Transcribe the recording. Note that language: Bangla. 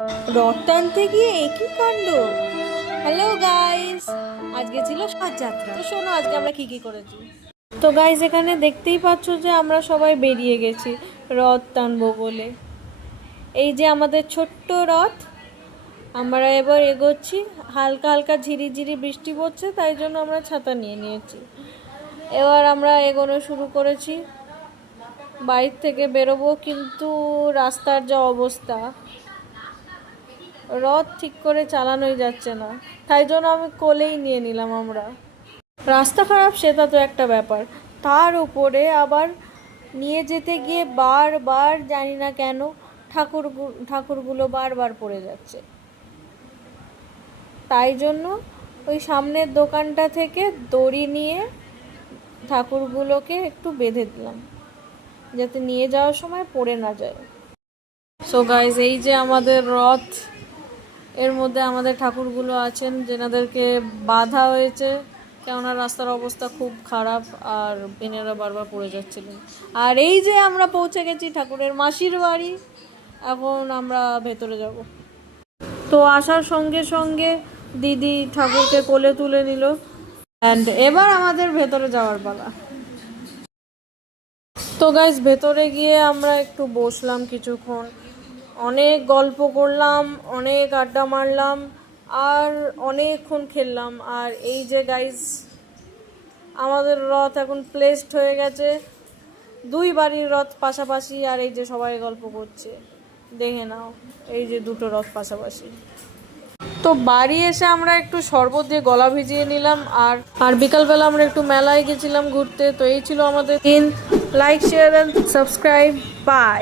রথ টানতে গিয়ে একই কাণ্ড। হ্যালো গাইস, আজকে ছিল সাজযাত্রা। তো শোনো আজকে আমরা কি করেছি। তো গাইস এখানে দেখতেই পাচ্ছ যে আমরা সবাই বেরিয়ে গেছি রথ টানবো বলে। এই যে আমাদের ছোট্ট রথ, আমরা এবার এগোচ্ছি। হালকা হালকা ঝিরিঝিরি বৃষ্টি পড়ছে, তাই জন্য আমরা ছাতা নিয়ে নিয়েছি। এবার আমরা এগোনো শুরু করেছি। বাড়ির থেকে বেরোবো, কিন্তু রাস্তার যা অবস্থা, রথ ঠিক করে চালানোই যাচ্ছে না, তাই জন্য আমি কোলেই নিয়ে নিলাম আমরা। রাস্তা খারাপ সেটা তো একটা ব্যাপার, তার উপরে আবার নিয়ে যেতে গিয়ে বারবার জানি না কেন ঠাকুরগুলো বারবার পড়ে যাচ্ছে। তাই জন্য ওই সামনের দোকানটা থেকে দড়ি নিয়ে ঠাকুরগুলোকে একটু বেঁধে দিলাম, যাতে নিয়ে যাওয়ার সময় পড়ে না যায়। সো গাইজ, এই যে আমাদের রথ, এর মধ্যে আমাদের ঠাকুরগুলো আছেন যেনাদেরকে বাঁধা হয়েছে, কেননা রাস্তার অবস্থা খুব খারাপ আর বেনেরা বারবার পড়ে যাচ্ছিলেন। আর এই যে আমরা পৌঁছে গেছি ঠাকুরের মাসির বাড়ি। এখন আমরা ভেতরে যাব। তো আসার সঙ্গে সঙ্গে দিদি ঠাকুরকে কোলে তুলে নিল, অ্যান্ড এবার আমাদের ভেতরে যাওয়ার পালা। তো গাইজ ভেতরে গিয়ে আমরা একটু বসলাম কিছুক্ষণ, অনেক গল্প করলাম, অনেক আড্ডা মারলাম আর অনেকক্ষণ খেললাম। আর এই যে গাইজ আমাদের রথ এখন প্লেসড হয়ে গেছে, দুই বাড়ির রথ পাশাপাশি। আর এই যে সবাই গল্প করছে, দেখে নাও, এই যে দুটো রথ পাশাপাশি। তো বাড়ি এসে আমরা একটু শরবত দিয়ে গলা ভিজিয়ে নিলাম, আর বিকালবেলা আমরা একটু মেলায় গেছিলাম ঘুরতে। তো এই ছিল আমাদের দিন। Like, share and subscribe. By.